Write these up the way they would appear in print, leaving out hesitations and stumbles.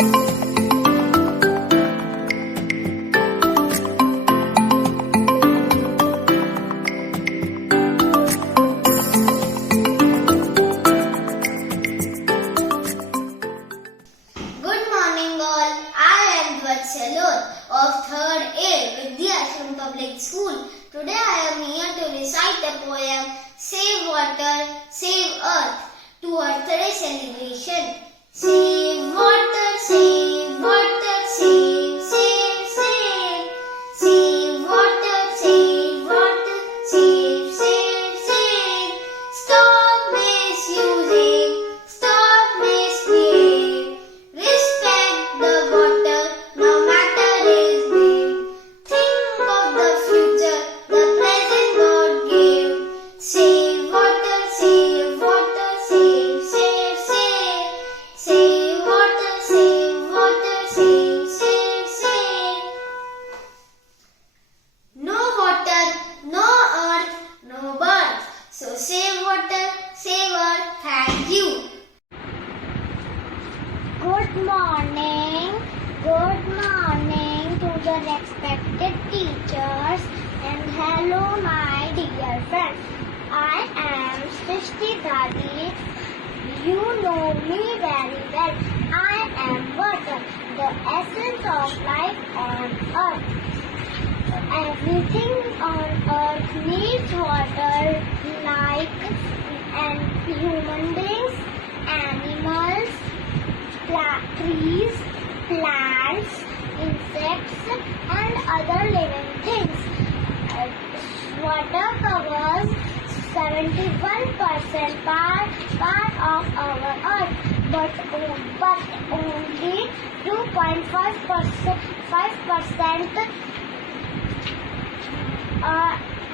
Good morning all. I am Dwatsalur of 3rd A Vidyashram Public School. Today I am here to recite the poem Save Water, Save Earth to Earth Day celebration. Save water, save water, save, save, save. Save water, save water, save, save, save. Stop misusing, stop misbehaving. Respect the water, no matter its name. Think of the future, the present God gave. Save water, save water, save, save, save. Save water, save water, save, save, save. No water, no earth, no birth. So save water, save earth. Thank you. Good morning to the respected teachers and hello my dear friends. I am Srishti Dadi. You know me very well. I am water, the essence of life on earth. Everything on earth needs water, like and human beings, animals, trees, plants, insects, and other living things. Water covers 71% part of our earth, but only 2.5%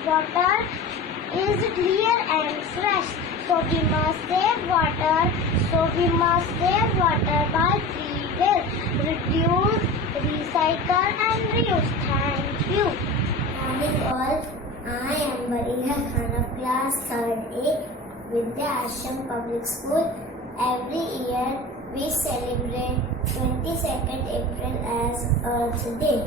water is clear and fresh. So we must save water. By 3 ways: reduce, recycle, and reuse. Thank you. Morning all. I am Bariha Khan of class 3rd A, Vidyashram Public School. Every year we celebrate 22nd April as Earth Day.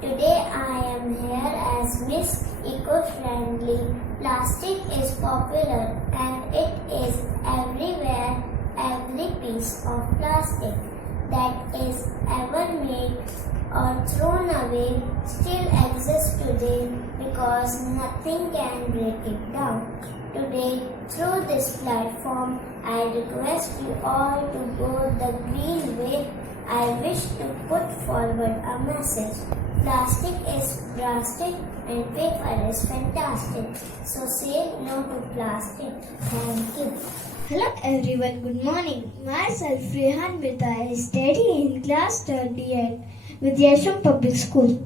Today I am here as Miss Eco-Friendly. Plastic is popular and it is everywhere. Every piece of plastic that is ever made or thrown away still exists today because nothing can break it down. Today, through this platform, I request you all to go the green way. I wish to put forward a message. Plastic is drastic and paper is fantastic. So say no to plastic. Thank you. Hello everyone, good morning. Myself Rehan Mehta is studying in class 30 at Vidyashram Public School.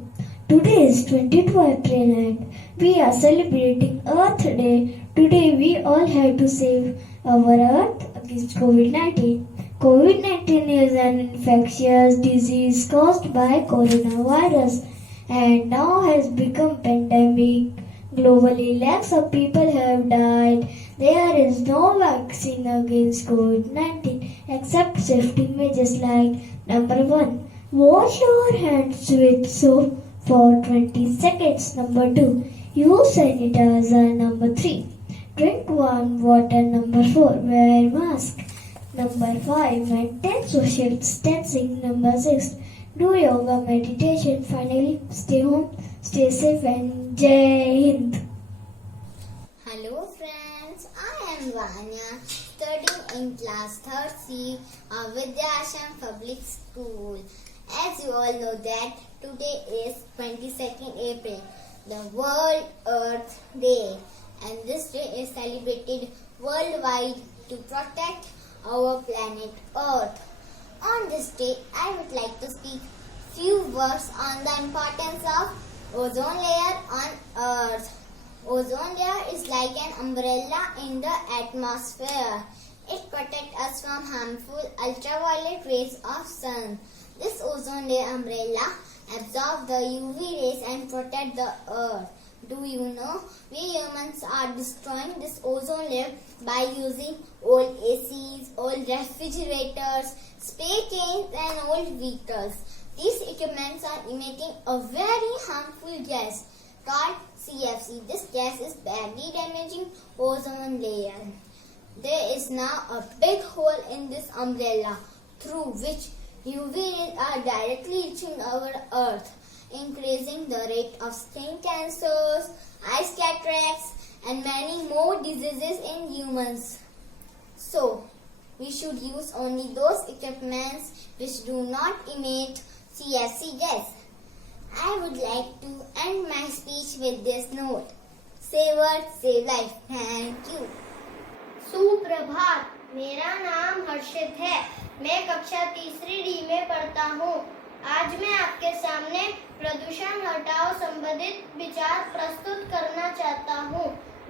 Today is 22 April and we are celebrating Earth Day. Today we all have to save our Earth against COVID-19. COVID-19 is an infectious disease caused by coronavirus and now has become pandemic. Globally, lakhs of people have died. There is no vaccine against COVID-19 except safety measures like number 1, wash your hands with soap for 20 seconds. Number 2, use sanitizer. Number 3, drink warm water. Number 4, wear mask. Number 5, maintain social distancing. Number 6, do yoga meditation. Finally, stay home, stay safe and Jai Hind. Hello friends, I am Vanya, studying in class 3rd C of Vidyashram Public School. As you all know that today is 22nd April, the World Earth Day, and this day is celebrated worldwide to protect our planet Earth. On this day, I would like to speak few words on the importance of ozone layer on Earth. Ozone layer is like an umbrella in the atmosphere. It protects us from harmful ultraviolet rays of sun. This ozone layer umbrella absorbs the UV rays and protects the earth. Do you know we humans are destroying this ozone layer by using old ACs, old refrigerators, spray cans and old vehicles. These equipments are emitting a very harmful gas called CFC. This gas is badly damaging ozone layer. There is now a big hole in this umbrella through which UV rays are directly reaching our earth, increasing the rate of skin cancers, ice cataracts, and many more diseases in humans. So, we should use only those equipments which do not emit CFC gas. I would like to end my speech with this note. Save Earth, save life. Thank you. सुप्रभात, मेरा नाम हर्षित है। मैं कक्षा तीसरी D में पढ़ता हूँ। आज मैं आपके सामने प्रदूषण हटाओ संबंधित विचार प्रस्तुत करना चाहता हूँ।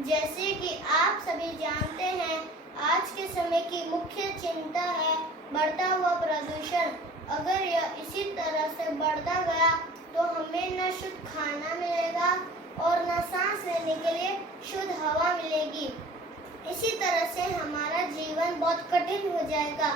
जैसे कि आप सभी जानते हैं, आज के समय की मुख्य चिंता है बढ़ता हुआ प्रदूषण। अगर यह इसी तरह से बढ़ता गया तो हमें न शुद्ध खाना मिलेगा और न सांस लेने के लिए शुद्ध हवा मिलेगी। इसी तरह से हमारा जीवन बहुत कठिन हो जाएगा।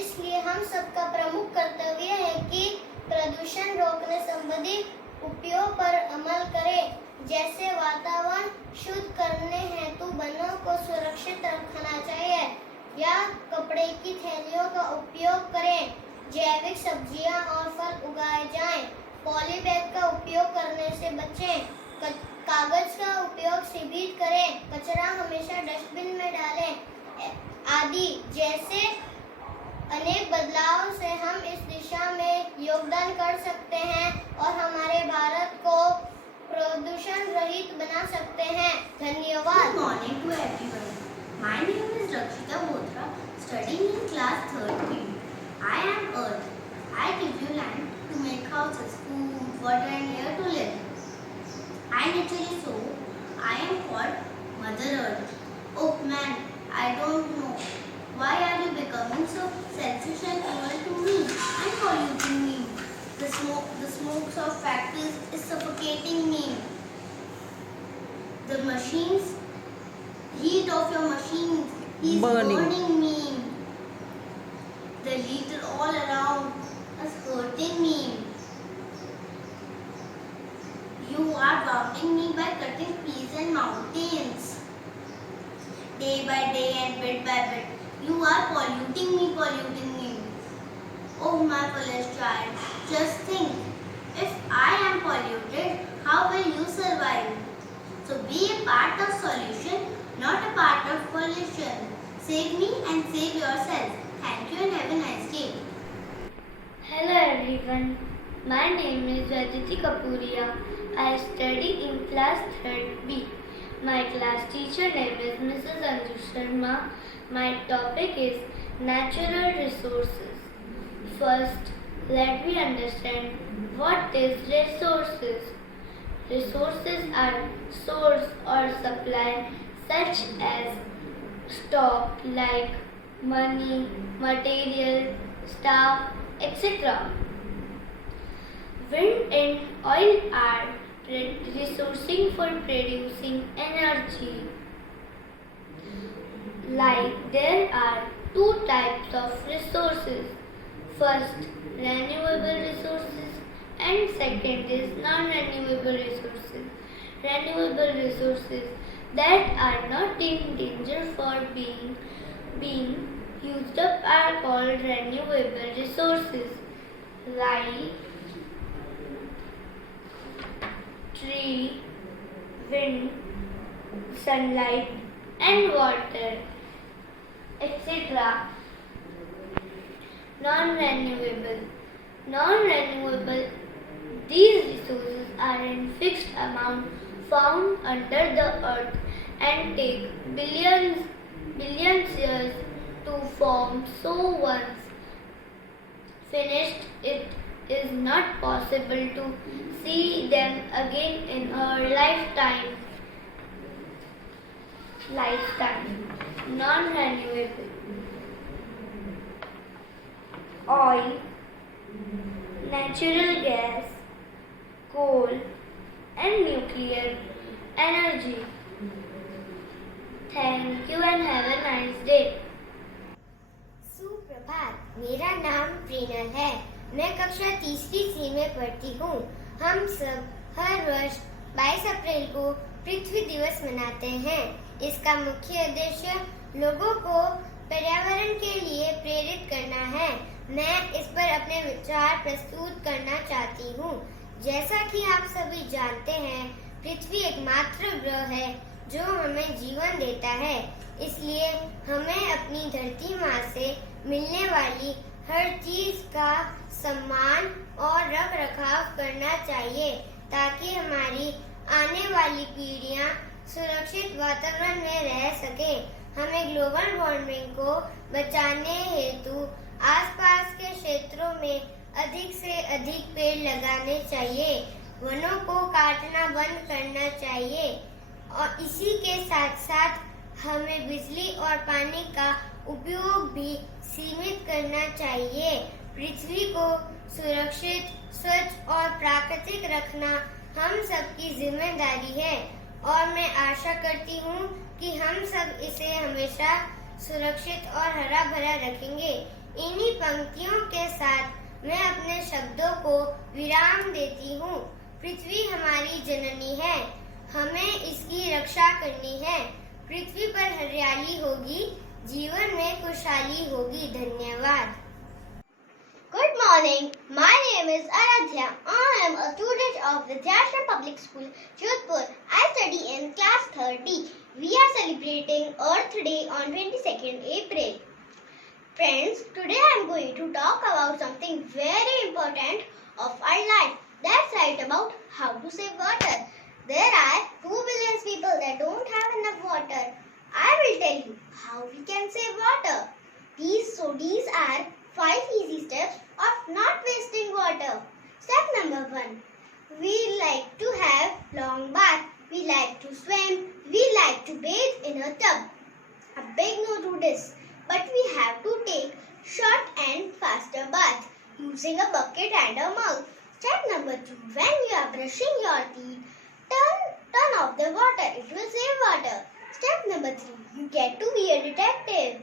इसलिए हम सबका प्रमुख कर्तव्य है कि प्रदूषण रोकने संबंधी उपायों पर अमल करें। जैसे वातावरण शुद्ध करने हेतु वनों को सुरक्षित रखना चाहिए या कपड़े की थैलियों का उपयोग करें। जैविक सब्जियां और फल उगाए जाएं। पॉली बैग का उपयोग करने से बचें। कागज का उपयोग सीमित करें। कचरा हमेशा डस्टबिन में डालें आदि जैसे अनेक बदलाव से हम इस दिशा में योगदान कर सकते हैं और हमारे भारत को प्रदूषण रहित बना सकते हैं। धन्यवाद। Good morning to everyone. My name is Rakshita Bothra, studying in class 3rd B. I am Earth. I give you land to make houses, food, water and air to live. I naturally so. I am called Mother Earth. Oh man, I don't know. Why are you becoming so selfish and cruel to me and polluting me? The smokes of factories is suffocating me. The machines, heat of your machines is burning me. The litter all around is hurting me. You are wounding me by cutting trees and mountains. Day by day and bit by bit, you are polluting me. Oh my foolish child, just think, if I am polluted, how will you survive? So be a part of solution, not a part of pollution. Save me and save yourself. Thank you and have a nice day. Hello everyone, my name is Aditi Kapuria. I study in class 3rd B. My class teacher name is Mrs. Anju Sharma. My topic is natural resources. First, let me understand what is resources. Resources are source or supply such as stock like money, material, staff, etc. Wind and oil are resourcing for producing energy. Like there are two types of resources. First, renewable resources and second is non-renewable resources. Renewable resources that are not in danger for being used up are called renewable resources, like tree, wind, sunlight and water, etc. Non-renewable. Non-renewable. These resources are in fixed amount found under the earth and take billions years to form. So once finished, it is not possible to see them again in our lifetime. Non-renewable. Oil, natural gas, coal and nuclear energy. Thank you and have a nice day. सुप्रभात, मेरा नाम प्रिनल है। मैं कक्षा तीसरी सी में पढ़ती हूँ। हम सब हर वर्ष 22 अप्रैल को पृथ्वी दिवस मनाते हैं। इसका मुख्य उद्देश्य लोगों को पर्यावरण के लिए प्रेरित करना है। मैं इस पर अपने विचार प्रस्तुत करना चाहती हूँ। जैसा कि आप सभी जानते हैं, पृथ्वी एकमात्र ग्रह है जो हमें जीवन देता है। इसलिए हमें अपनी धरती माँ से मिलने वाली हर चीज का सम्मान और रख रखाव करना चाहिए ताकि हमारी आने वाली पीढ़ियाँ सुरक्षित वातावरण में रह सके। हमें ग्लोबल वार्मिंग को बचाने हेतु आसपास के क्षेत्रों में अधिक से अधिक पेड़ लगाने चाहिए। वनों को काटना बंद करना चाहिए और इसी के साथ साथ हमें बिजली और पानी का उपयोग भी सीमित करना चाहिए। पृथ्वी को सुरक्षित, स्वच्छ और प्राकृतिक रखना हम सबकी जिम्मेदारी है और मैं आशा करती हूँ कि हम सब इसे हमेशा सुरक्षित और हरा भरा रखेंगे। इन्हीं पंक्तियों के साथ मैं अपने शब्दों को विराम देती हूँ। पृथ्वी हमारी जननी है, हमें इसकी रक्षा करनी है। पृथ्वी पर हरियाली होगी, जीवन में खुशहाली होगी। धन्यवाद। Good morning. My name is Aradhya. I am a student of Vidyashram Public School, Jodhpur. I study in class 3rd. We are celebrating Earth Day on 22nd April. Friends, today I am going to talk about something very important of our life. That's right, about how to save water. There are 2 billion people that don't have enough water. I will tell you how we can save water. These are 5 easy steps of not wasting water. Step number 1. We like to have long bath. We like to swim. We like to bathe in a tub. A big no to this. But we have to take short and faster bath using a bucket and a mug. Step number 2. When you are brushing your teeth, turn off the water. It will save water. Step number 3. You get to be a detective.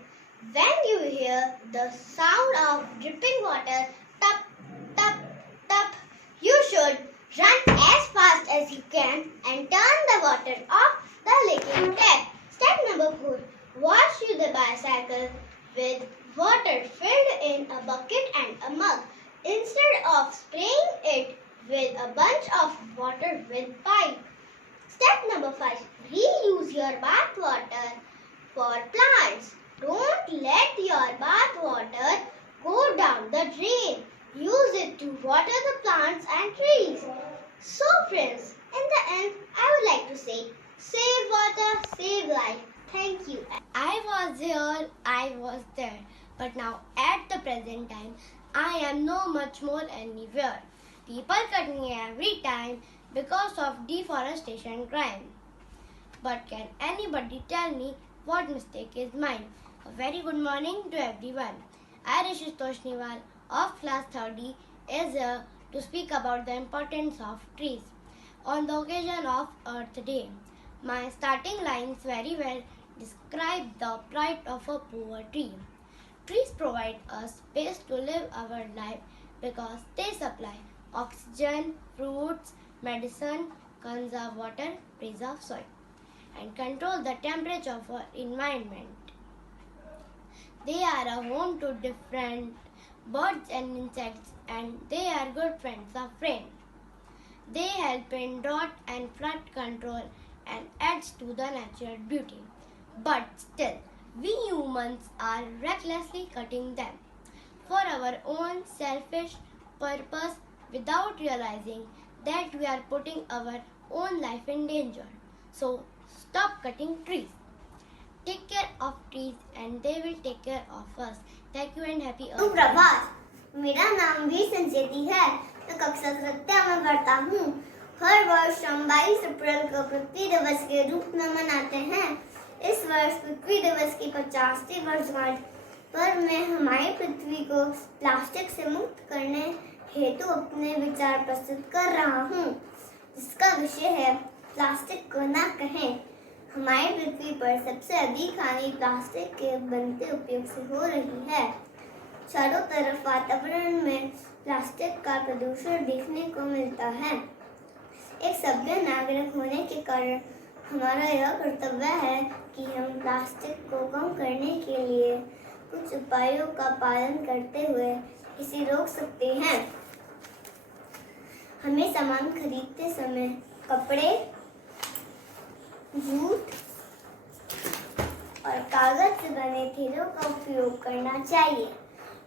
When you hear the sound of dripping water, tap, tap, tap, you should run as fast as you can and turn the water off the leaking tap. Step number 4. Wash the bicycle with water filled in a bucket and a mug instead of spraying it with a bunch of water with pipe. Step number 5. Reuse your bath water for plants. Don't let your bath water go down the drain. Use it to water the plants and trees. So friends, in the end, I would like to say, save water, save life. Thank you. I was here, I was there, but now at the present time, I am no much more anywhere. People cut me every time because of deforestation crime. But can anybody tell me what mistake is mine? A very good morning to everyone. I, Rishit Toshniwal of class 3rd is here to speak about the importance of trees on the occasion of Earth Day. My starting lines very well describe the plight of a poor tree. Trees provide us space to live our life because they supply oxygen, fruits, medicine, conserve water, preserve soil, and control the temperature of our environment. They are a home to different birds and insects, and they are good friends of rain. They help in drought and flood control and adds to the natural beauty. But still, we humans are recklessly cutting them for our own selfish purpose without realizing that we are putting our own life in danger. So, stop cutting trees. Take care of trees and they will take care of us. Thank you and happy Earth Day. सुप्रभात, मेरा नाम भी संजेती है। मैं कक्षा 7 में पढ़ता हूँ। हर वर्ष हम 22 अप्रैल को पृथ्वी दिवस के रूप में मनाते हैं। इस वर्ष पृथ्वी दिवस की 50वीं वर्षगांठ पर मैं हमारी पृथ्वी को प्लास्टिक से मुक्त करने हेतु अपने विचार प्रस्तुत कर रहा हूँ, जिसका विषय है प्लास्टिक को ना कहें। हमारी पृथ्वी पर सबसे अधिक हानि प्लास्टिक के बनते उपयोग से हो रही है। चारों तरफ वातावरण में प्लास्टिक का प्रदूषण देखने को मिलता है। एक सभ्य नागरिक होने के कारण हमारा यह कर्तव्य है कि हम प्लास्टिक को कम करने के लिए कुछ उपायों का पालन करते हुए इसे रोक सकते हैं। हमें सामान खरीदते समय कपड़े, जूट और कागज से बने थैलों का उपयोग करना चाहिए।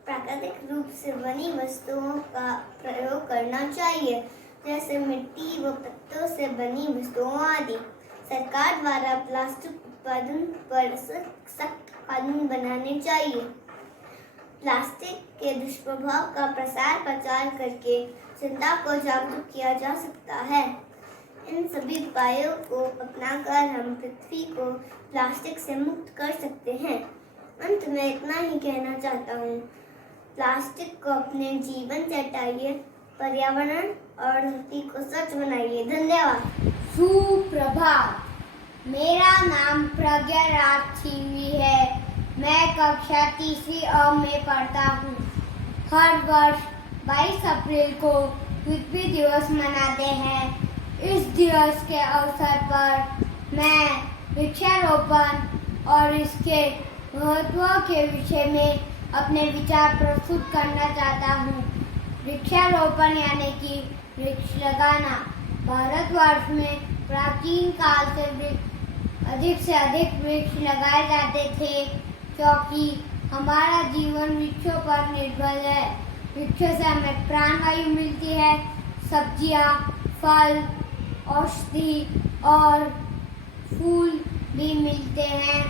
प्राकृतिक रूप से बनी वस्तुओं का प्रयोग करना चाहिए, जैसे मिट्टी व पत्तों से बनी वस्तुओं आदि। सरकार द्वारा प्लास्टिक उत्पादन पर सख्त कानून बनाने चाहिए। प्लास्टिक के दुष्प्रभाव का प्रसार प्रचार करके जनता को जागरूक किया जा सकता है। इन सभी उपायों को अपनाकर हम पृथ्वी को प्लास्टिक से मुक्त कर सकते हैं। अंत में इतना ही कहना चाहता हूँ, प्लास्टिक को अपने जीवन से हटाइए, पर्यावरण और धरती को स्वच्छ बनाइए। धन्यवाद। सुप्रभात। मेरा नाम प्रज्ञा राज छिंवी है। मैं कक्षा तीसरी अ में पढ़ता हूँ। हर वर्ष 22 अप्रैल को पृथ्वी दिवस मनाते हैं। इस दिवस के अवसर पर मैं वृक्षारोपण और इसके महत्व के विषय में अपने विचार प्रस्तुत करना चाहता हूँ। वृक्षारोपण यानी कि वृक्ष लगाना। भारतवर्ष में प्राचीन काल से अधिक वृक्ष लगाए जाते थे, क्योंकि हमारा जीवन वृक्षों पर निर्भर है। वृक्षों से हमें प्राणवायु मिलती है, सब्जियां, फल, औषधि और फूल भी मिलते हैं।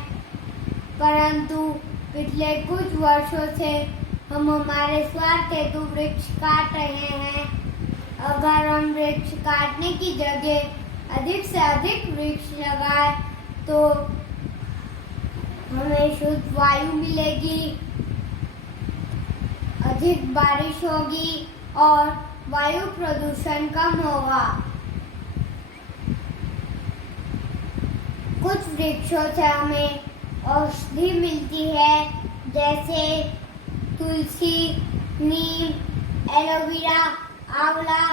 परंतु पिछले कुछ वर्षों से हम हमारे स्वार्थ हेतु वृक्ष काट रहे हैं। अगर हम वृक्ष काटने की जगह अधिक से अधिक वृक्ष लगाए तो हमें शुद्ध वायु मिलेगी, अधिक बारिश होगी और वायु प्रदूषण कम होगा। कुछ वृक्षों से हमें औषधि मिलती है, जैसे तुलसी, नीम, एलोवेरा, आंवला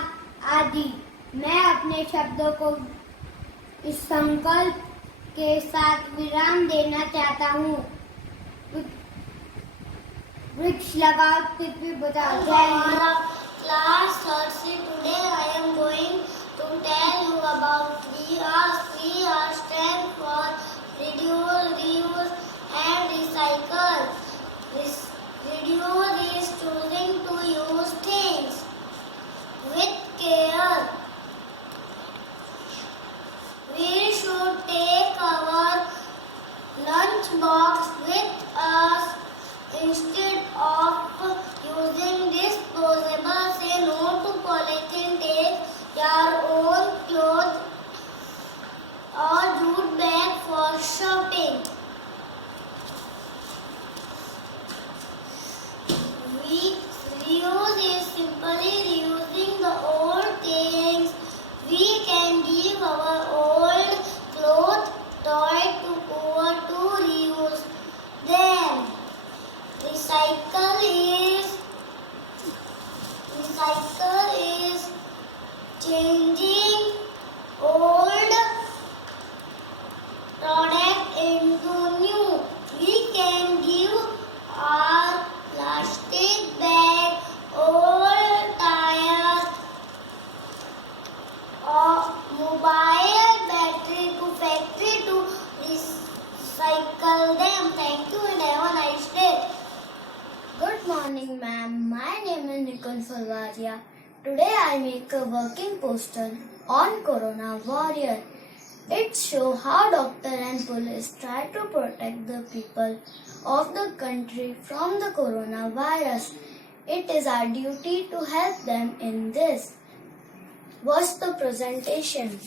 आदि। मैं अपने शब्दों को इस संकल्प के साथ विराम देना चाहता हूँ। वृक्ष लगाओ, पृथ्वी बचाओ। जय Hind. Class third C. Today I am going to tell you about 3Rs. 3Rs stand for reduce, reuse and recycle. Reduce is choosing to use things with care. We should take our lunch box with us instead of using disposable. Say no to polythene. Take your own clothes or jute bag for shopping. Reuse is simply reusing the old things. We can give our old clothes, toy to poor to reuse them. Recycle is changing old product into new. We can give our plastic bag, old tire or mobile battery to factory to recycle them. Thank you and have a nice day. Good morning, ma'am. My name is Nicole Falvaria. Today I make a working poster on Corona Warrior. It shows how doctor and police try to protect the people of the country from the coronavirus. It is our duty to help them in this. Watch the presentation.